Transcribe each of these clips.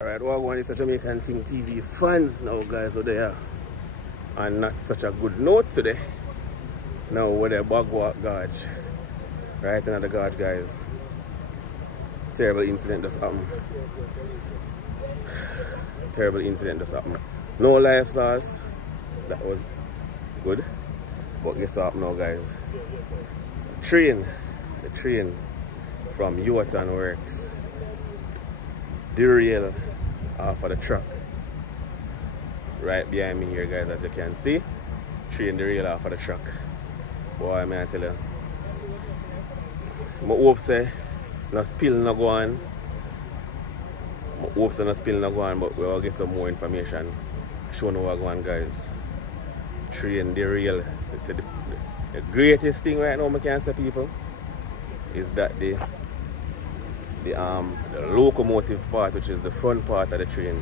Alright, what one is a Jamaican Thing TV fans now, guys, over there. And not such a good note today. Now we're the Gorge. Right in the Gorge, guys. Terrible incident just happened. Terrible incident just happened. No lives lost. That was good. But guess what happened now, guys? The train from Yuatan Works derail off of the track right behind me here, guys. As you can see, train derail off of the track. Boy, may I tell you, I hope say no spill no go on. I hope say no spill no go on, but we'll get some more information showing what go on, guys. Train derail. It's the greatest thing right now I can say, people, is that the locomotive part, which is the front part of the train,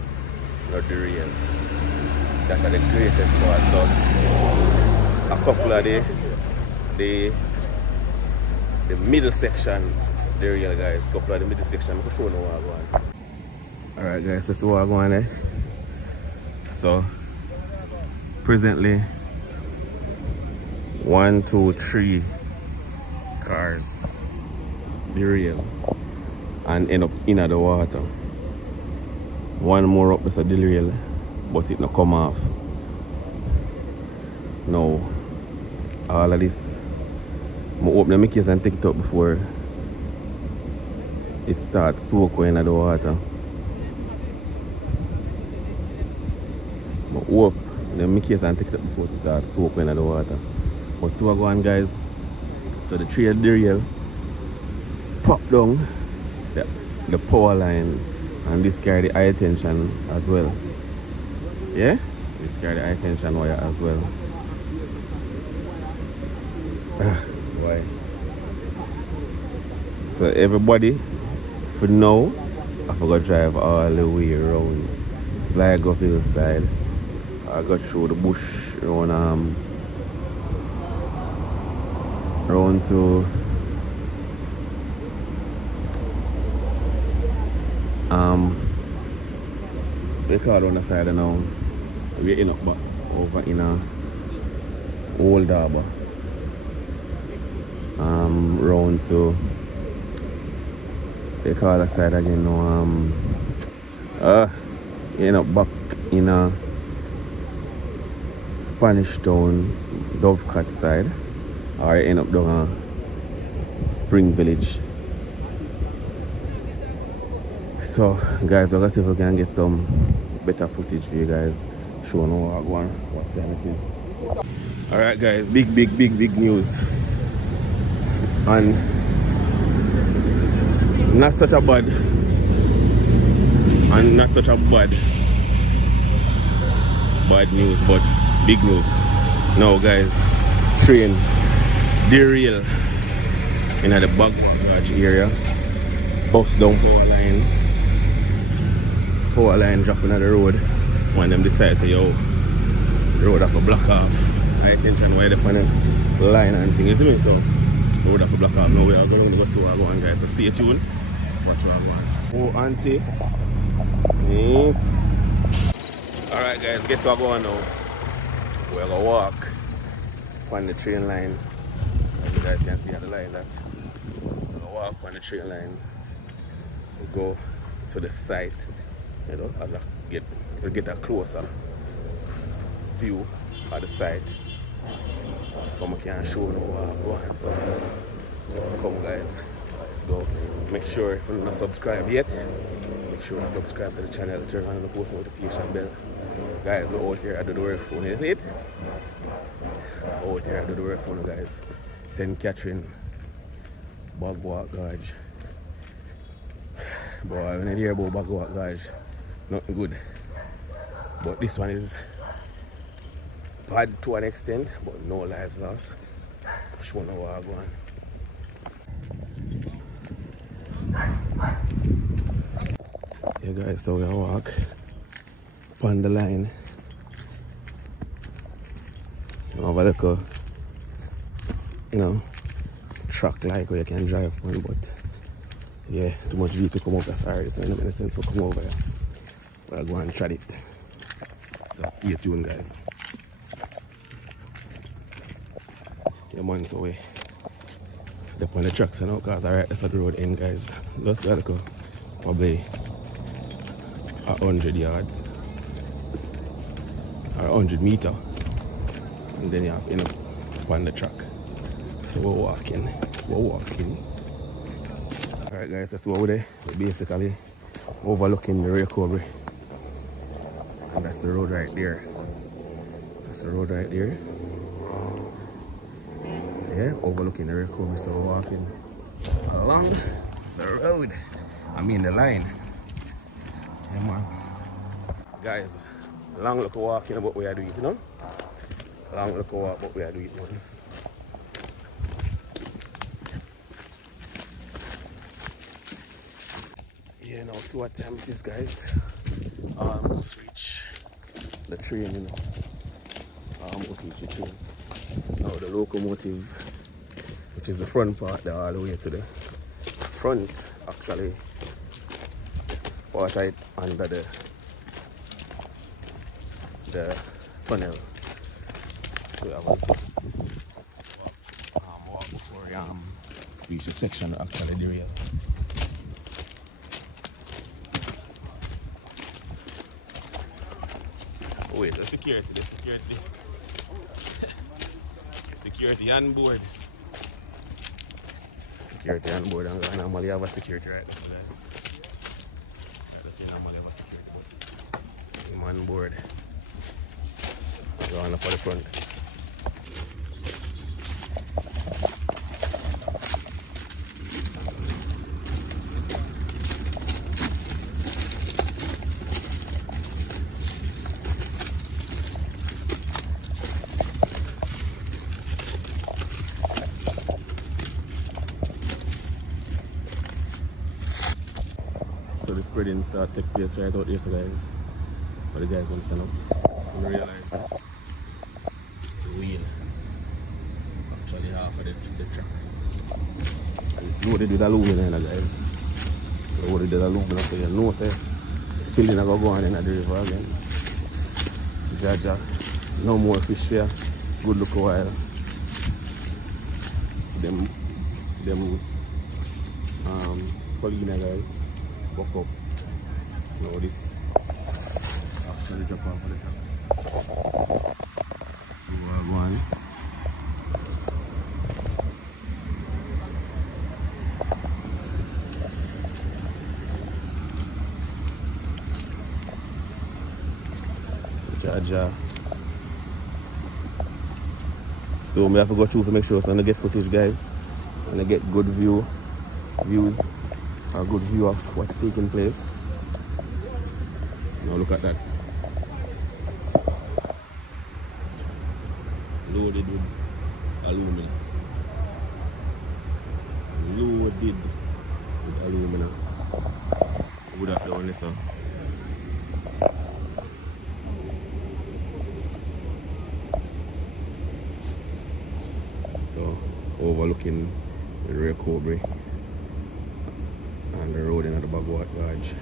not derail. That's the greatest part. So a couple of the middle section derail, guys. A couple of the middle section, I can show you what I'm going. Alright, guys, this is what I'm going there. So presently 1, 2, 3 cars derail and end up in the water. One more up is a derail, but it not come off. Now all of this, I open my case and take it up before it starts to go in the water. I open my case and take it up before it starts to go in the water. But so I go on, guys. So the train derail pop down the power line and this carry the high tension as well. Yeah? This carry the high tension wire as well. Why? So everybody for now I forgot to drive all the way around. Slide go hillside. I got through the bush around to they call on the side now. We're in up back over in a old harbour. Round to they call the side again now. In up back in a Spanish town, Dovecat side, or end up down Spring Village. So guys, we're gonna see if we can get some better footage for you guys, showing what time it is. Alright guys, big news. And not such a bad news, but big news. Now guys, train derail in the Gorge area, bust down power line dropping on the road. When them decide to the road have to block off high tension wire up on the line and things, you see me? So the road have to block off. Now we are going to go see what going, guys. So stay tuned, watch what going. Oh auntie. Alright guys, guess what going now? We're gonna walk on the train line. As you guys can see on the line, that we're gonna walk on the train line. We go to the site, you know, as I get a closer view of the site. So I can show you what I'm going. So come guys, let's go. Make sure if you're not subscribed yet, make sure to subscribe to the channel, turn on the post notification bell. Guys, we're out here, I do the work phone, you see it? Out here, I do the work phone, guys. St. Catherine, Gorge. Boy, when I hear about Gorge, nothing good. But this one is bad to an extent, but no lives lost. I'm sure now what I'm going. Yeah guys, so we walk upon the line. Have a little, track like where you can drive on, but yeah, too much vehicle come over, sorry, so it doesn't make sense to come over here. I'll go and try it. So stay tuned, guys. Yeah, man, so we up on the tracks now, because alright, that's at the road end, guys. Just gotta go probably 100 yards or 100 meter, and then you have to end up on the track. So we're walking. Alright, guys, that's what we're there. We're basically overlooking the recovery, and that's the road right there. Yeah, overlooking the recovery. So we're walking along the road. I mean the line. Yeah, man. Guys, long look walking about we are doing, you know? Long look walk about we are doing, man. Yeah, now see what time it is, guys. Almost reach the train, you know. Almost reach the train. Now the locomotive, which is the front part there, all the way to the front, actually part right under the tunnel. So we have a walk before we reach the section that actually derail. Oh wait, the security. Security on board. Security on board, and I normally have a security right so guys. Gotta see normally have a security, but I'm on board. Going up at the front. So the spreading start take place right out here, so guys. But the guys don't stand up. You realize the wheel actually half of the track. And it's loaded with aluminum, guys. Loaded with aluminum, so you know say spilling go on in the river again. Jaja, no more fish here. Good look a while. See them Paulina, guys. Buck up. Now this actually drop off of the track. So we're going. Jaja. So we have to go through to make sure so I get footage, guys, and I get good views, a good view of what's taking place. Now look at that. Loaded with aluminum. Loaded with aluminum. Would have done this, So overlooking the recovery and the road in the Gorge.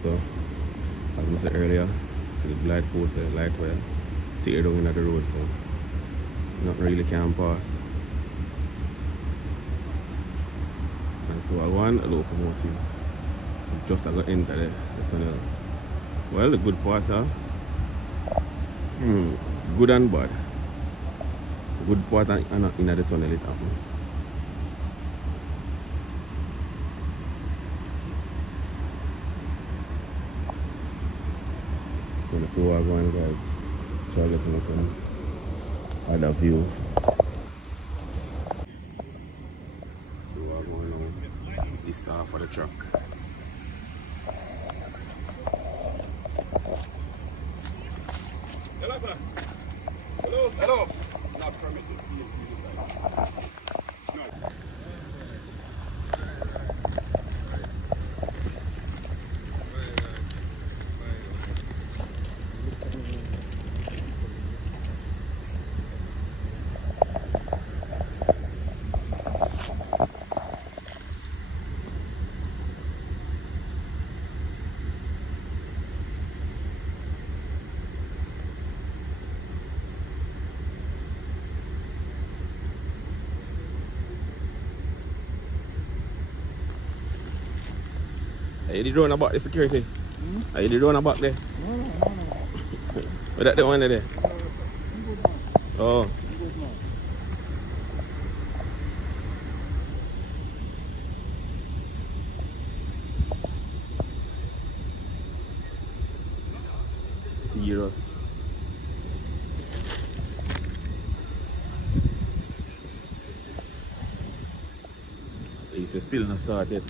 So as I said earlier, see the glide post, the light wire tear down in the road, so not really can pass. And so I want a locomotive just got enter the tunnel. Well, the good part it's good and bad. The good part in the tunnel it happened. So let's see what I'm going, guys. Try to get some other view. So I'm going on this half of the truck. Hello, sir. Hello. Not permitted. No. Are you the drone about the security? Are you the drone about there? No. But that the one there? Oh. Serious. At least the spill not started.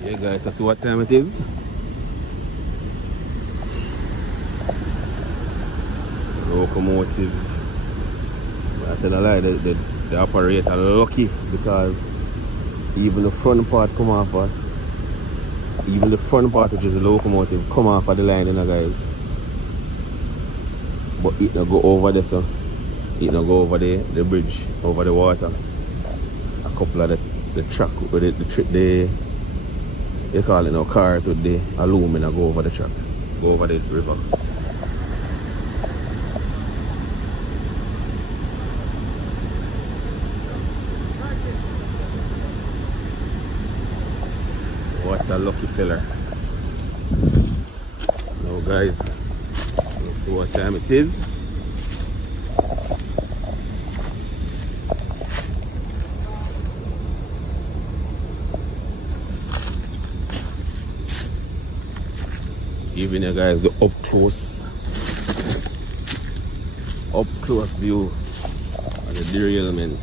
Yeah guys, that's what time it is. Locomotive. I tell a lie, the operator lucky because even the front part come off of, even the front part which is the locomotive come off of the line, you know guys. But it not go over there, so it not go over the bridge, over the water. A couple of the track with the you call it now cars with the aluminum go over the track, go over the river. What a lucky fella. Now guys, let's see what time it is. Giving you guys the up close view of the derailment.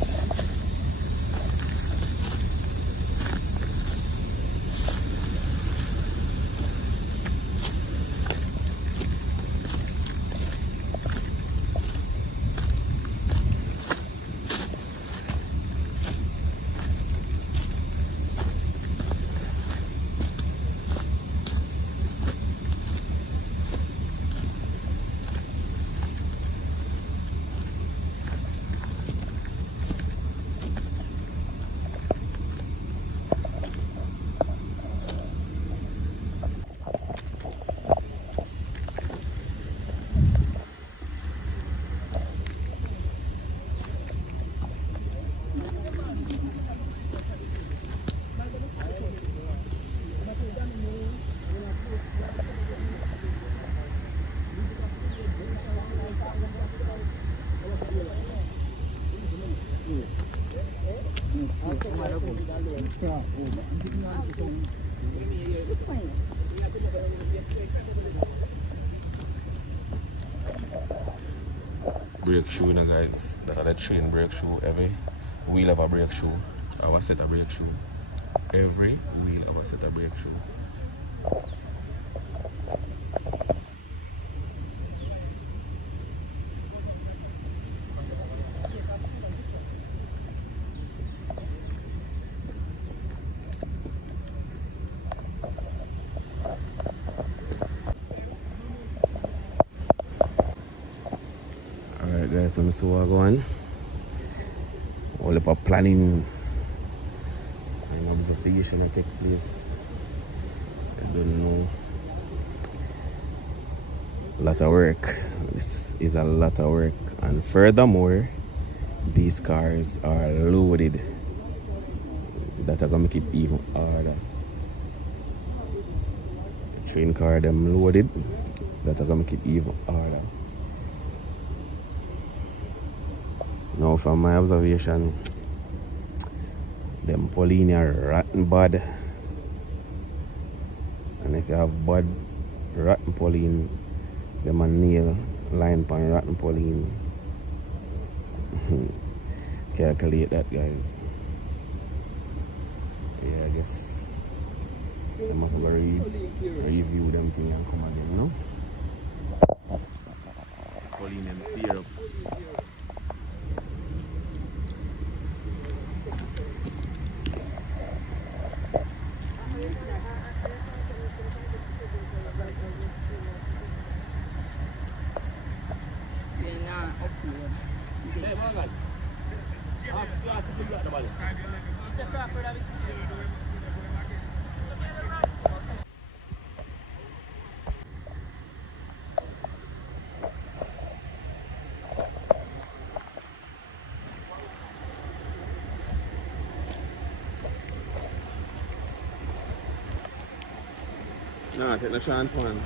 Brake shoe now guys, that's the train brake shoe. Every wheel have a brake shoe, our set of brake shoe. Every wheel have a set of brake shoe. Alright guys, so I'm see what going. All about planning and observation that take place. I don't know. A lot of work. This is a lot of work. And furthermore, these cars are loaded. That are gonna make it even harder. Train car them loaded. That are gonna make it even harder. Now from my observation, them Pauline are rotten bad. And if you have bad rotten Pauline, them a nail line pan rotten Pauline. calculate that, guys. Yeah, I guess I'm have to go review them thing and come again, you know? Pulling them tear up. No, take the chance, man.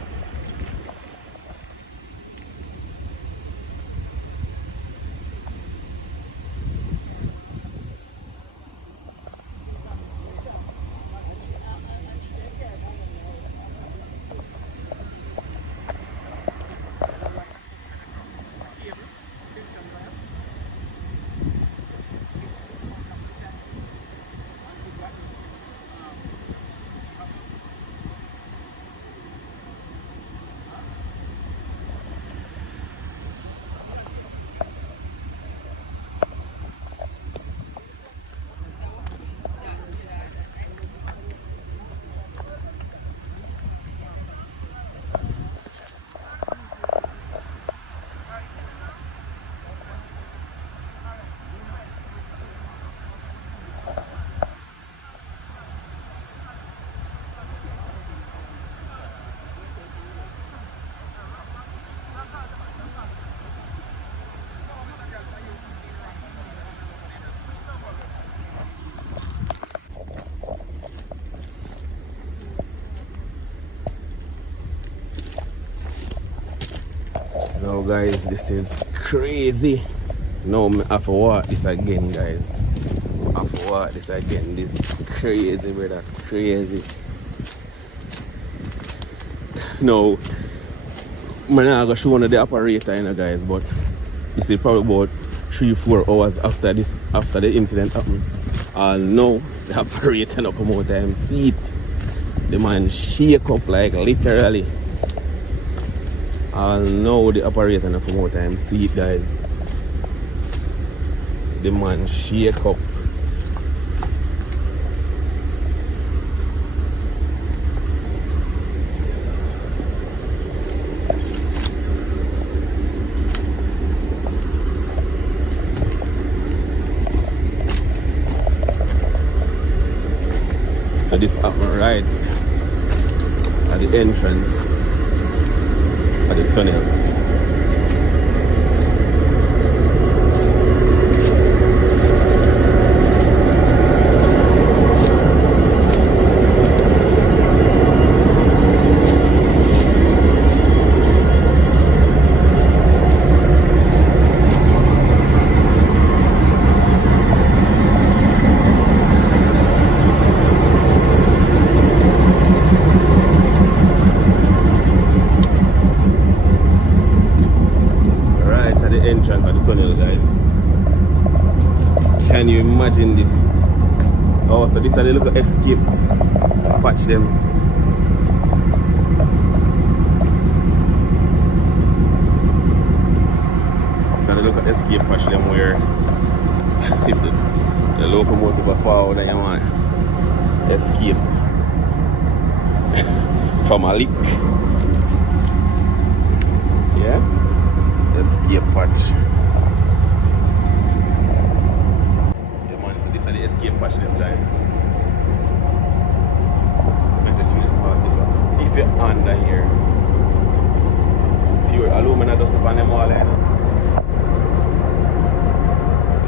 Now guys, this is crazy. Now I have to walk this again, guys. I have to walk this again. This crazy, brother. Crazy. No, I'm not going to show you the operator, you know, guys, but this is probably about 3-4 hours after the incident happened. Now the operator not come out time see it. The man shake up like literally. Now the operator not come out time see it, guys. The man shake up. So this happened right at the entrance of the tunnel. Entrance of the tunnel, guys. Can you imagine this? Oh, so this is a little escape patch them. So the little escape patch them where if the locomotive are forward and you want escape from a leak. Yeah? Escape patch. Yeah, man, so this is the escape patch them, guys. Make the train pass it. If you're under here, pure alumina dust upon them all, you know?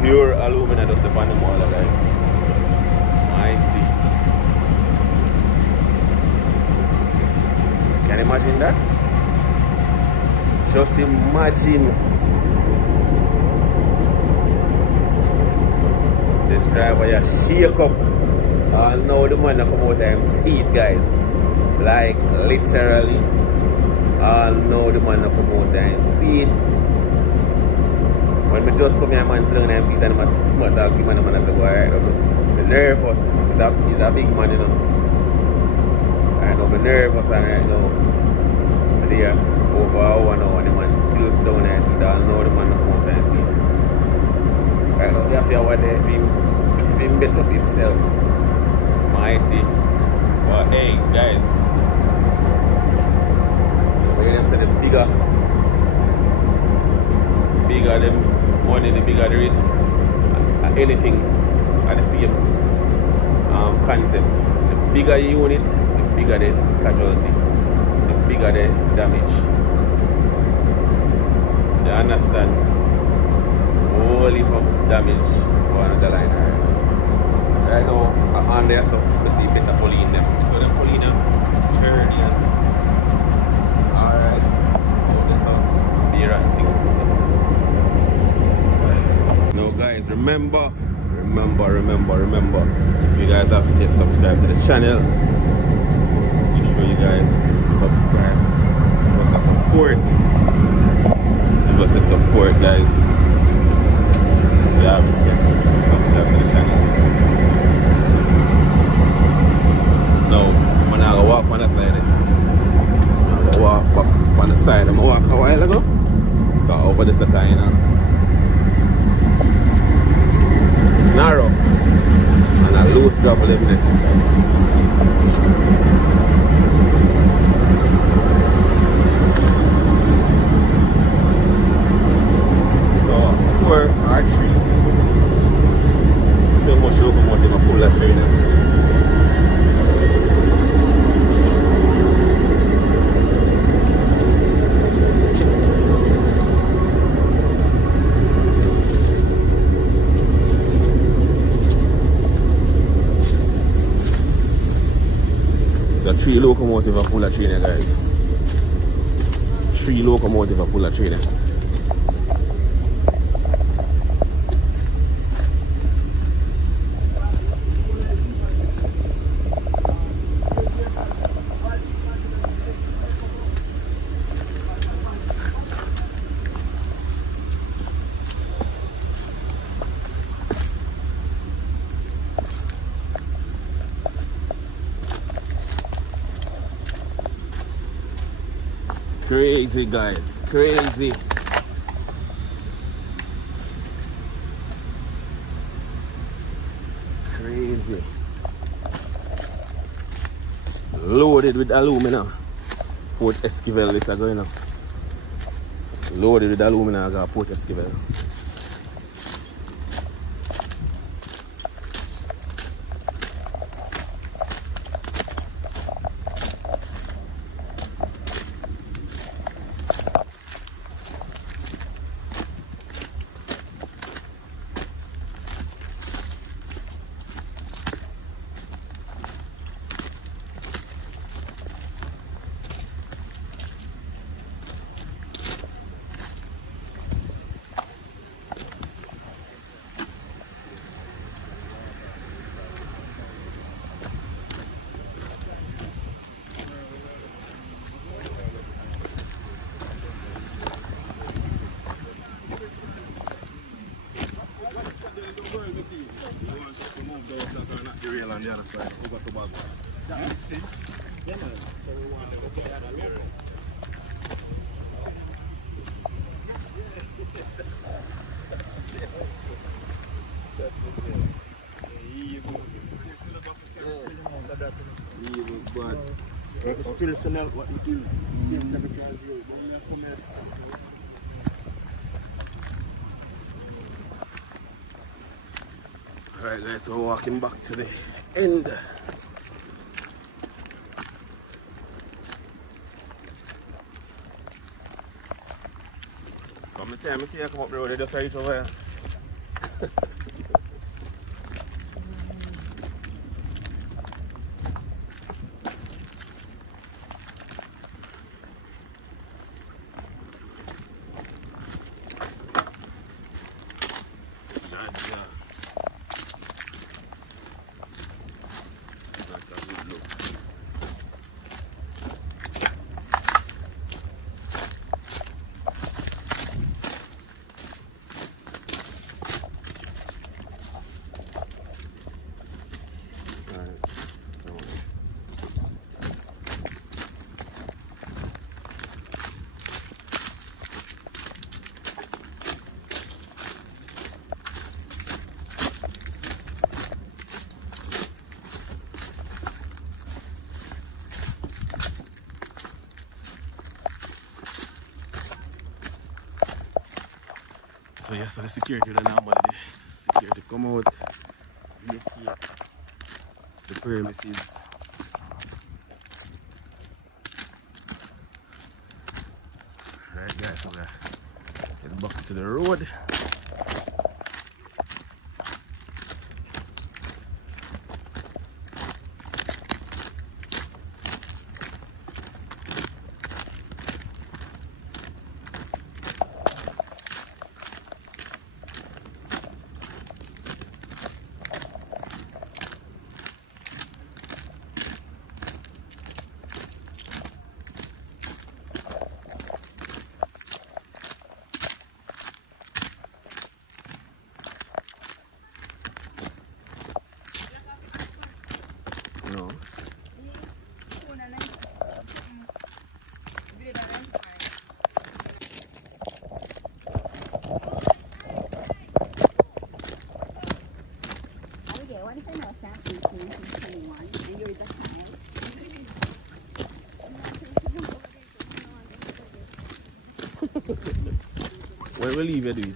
Pure alumina dust upon them all, guys. Mighty. Can you imagine that? Just imagine this driver here shake up. Now the man that come out and see it, guys. Like literally. Now the man that come out and see it. When me just come here, man, sit down and see that my dog, the man, I say, boy, alright, I'm nervous. He's a big man, you know. Alright, I'm nervous, and right now, I'm there over an hour now, and the man still sit down and see that. I know the man come out and see. Alright, now, we have to over there if he mess up himself. Mighty. But hey, guys, the way them say the bigger the money, the bigger the risk. Anything at the same concept. The bigger the unit, the bigger the casualty, the bigger the damage. You understand? Holy damage for another line. Right now, on there, so we see better pulling them. So them pulling them sturdy. Alright. Oh, this one. Beer and things. Now guys, remember, if you guys have to subscribe to the channel, make sure you guys subscribe. Give us a support. Guys. You have to subscribe to the channel. Now, when I walk on the side, I walk back on the side. I walk a while ago. So over this time, you know. Narrow and a loose drop a little bit. So 4 or 3. So much locomotive I pull that train in. The 3 locomotive are full of trainer, guys. 3 locomotive are full of trainer. Crazy, guys, crazy. Crazy. Loaded with aluminum. Port Esquivel this is going on. It's loaded with aluminum, I got Port Esquivel. Derail on the other side, over to Baghdad. Yeah, man. So we want to go to the other area. Alright guys, so we're walking back to the end. Come the time I see you come up the road, they just right over here. So yeah, so the security the normally the security come out, vacate the premises. Right guys, so we're getting back to the road. No. What if I know Sam 1821 and you're the child? When we leave, you do it.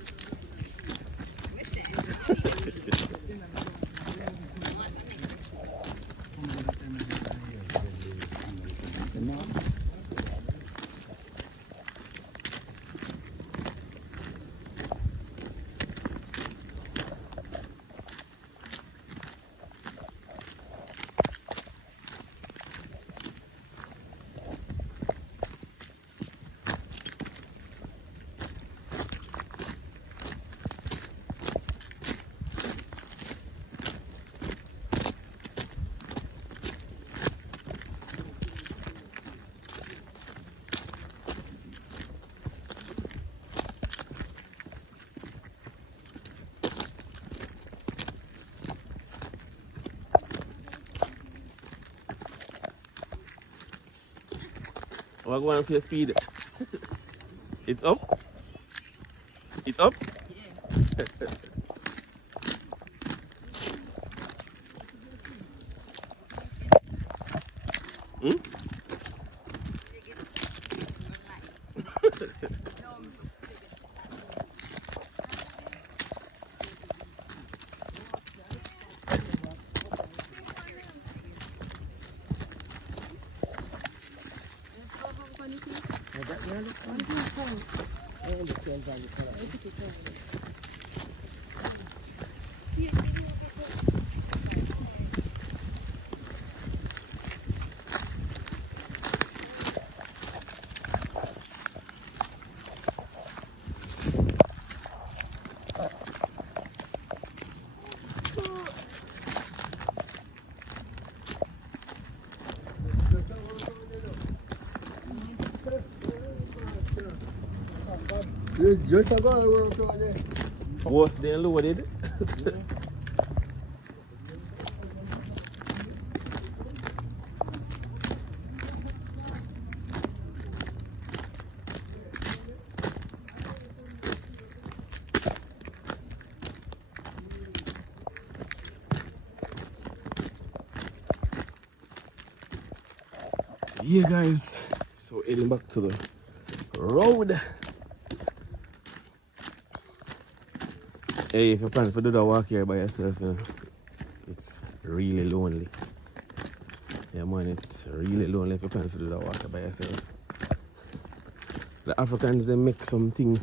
What going for your speed? It's up? It's up? Hmm? Just about to work on it. What's the loaded? Yeah guys, so heading back to the road. Hey, if you plan to do the walk here by yourself, it's really lonely. Yeah man, it's really lonely if you plan to do the walk by yourself. The Africans, they make something,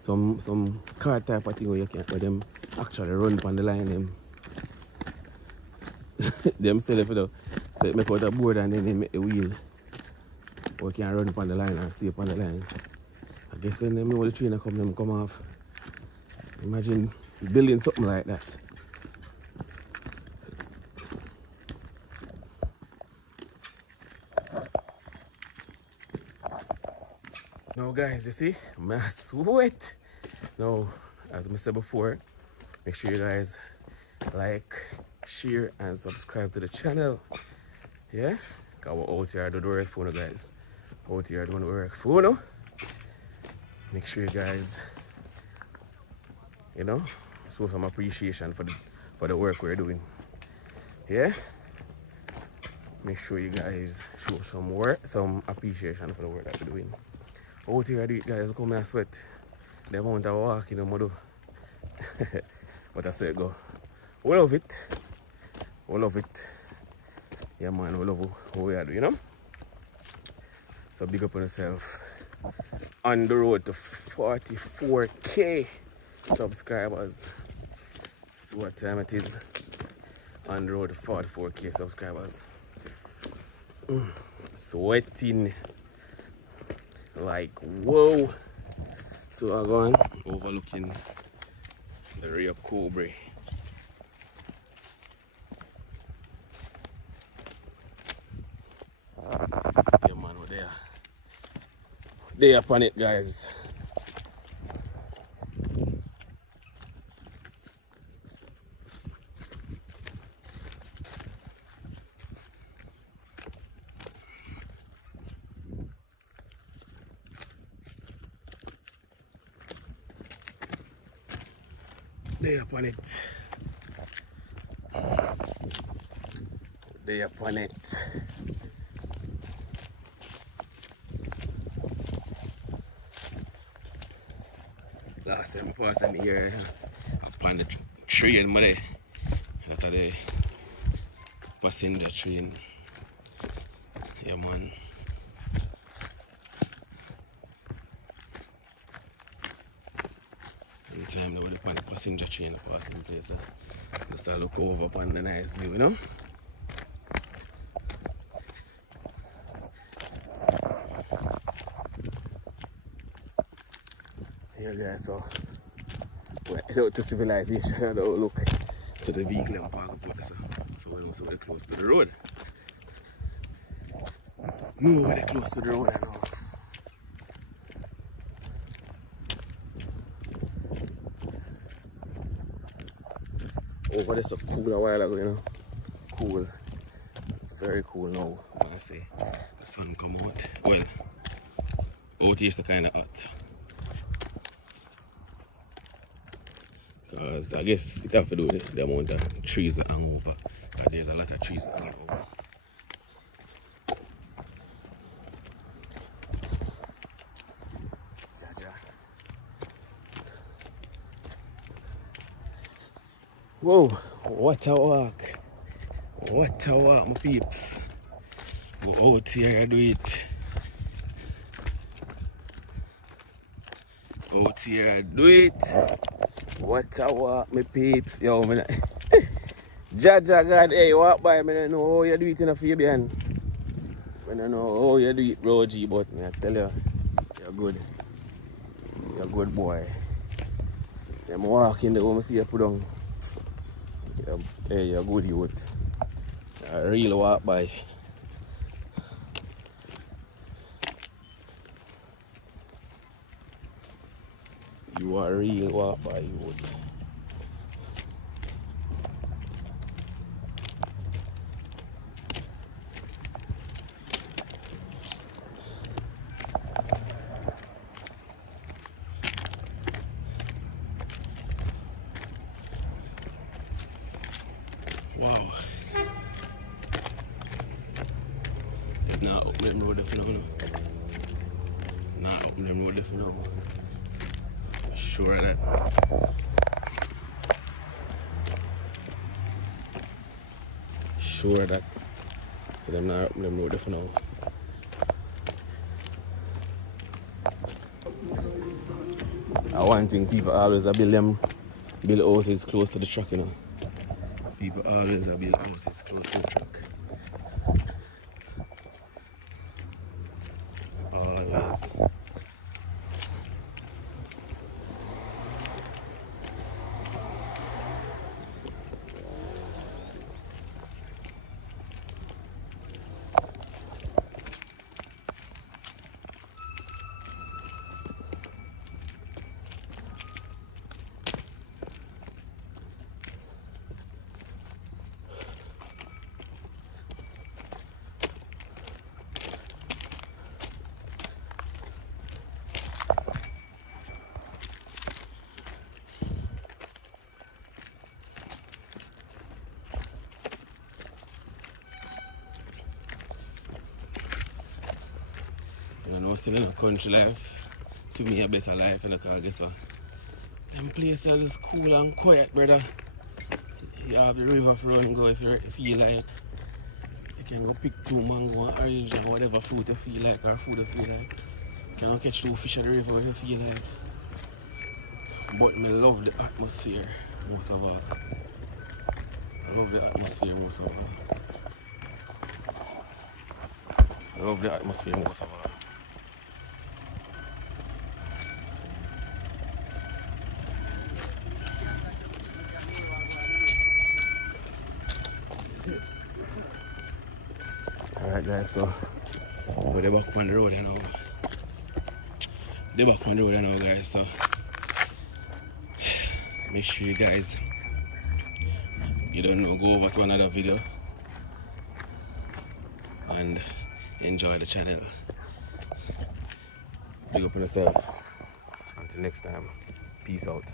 some car type of thing where you can, where them actually run on the line. Them sell it for the, so it make out a board and then they make the wheel. Or you can run on the line and stay on the line. I guess when them know the trainer come off. Imagine building something like that. Now guys, you see, my sweat. Now, as I said before, make sure you guys like, share and subscribe to the channel. Yeah? Because we're out here doing the work for you guys. Out here doing the work for you. Make sure you guys, you know, show some appreciation for the work we're doing. Yeah? Make sure you guys show some appreciation for the work that we're doing. Out here, guys, look how I sweat. the amount of walking I'm do. But I say it go. We love it. We love it. Yeah man, we love what we are doing, you know? So big up on yourself. On the road to 44k subscribers. So what time it is? On the road to 44k subscribers. Sweating like whoa. So I'm going overlooking the Ray of Gorge. Yeah man, we're there. They upon it, guys. They upon it. They upon it. Last time I passed in here upon the train, mother. That's the passenger train. Yeah, man. Anytime they were upon the passenger train, passing place, just to look over upon the nice view, you know? Here, guys, so we're out to civilization and out look. So the vehicle and park up there, so we're close to the road. No, we're close to the road now. Over there so cool a while ago, you know. Cool. Very cool now, I say. The sun come out. Well, out here is kind of hot. Because I guess it have to do with the amount of trees that hang over. Because there's a lot of trees that hang over. Whoa, what a walk. What a walk, my peeps. Go out here and do it. Out here and do it. What a walk, my peeps. Yo, man. Jaja God, hey, walk by me. I know how you do it in a Fabian. I don't know how you do it, bro, G, but I tell you, you're good. You're a good boy. I'm walking the home, see you put on. Hey, you're good, youth. A real walk by. You are a real walk by, youth. Wow. Not up them road if no. Not up them road if no. I'm sure of that. Sure of that. So them not up them road if no. One thing people always build houses close to the truck, you know. People always build houses close to the truck. Always. I know still in the country life, to me a better life, and I guess what? Them places are just cool and quiet, brother. You have the river for run go if you feel like. You can go pick 2 mango and orange and whatever fruit you feel like or food you feel like. You can go catch 2 fish at the river if you feel like. But me love the atmosphere most of all. I love the atmosphere most of all. I love the atmosphere most of all. Alright guys, so we're back on the road now. They're back on the road now guys, so make sure you guys, you don't know, go over to another video and enjoy the channel. Big up on yourself. Until next time, peace out.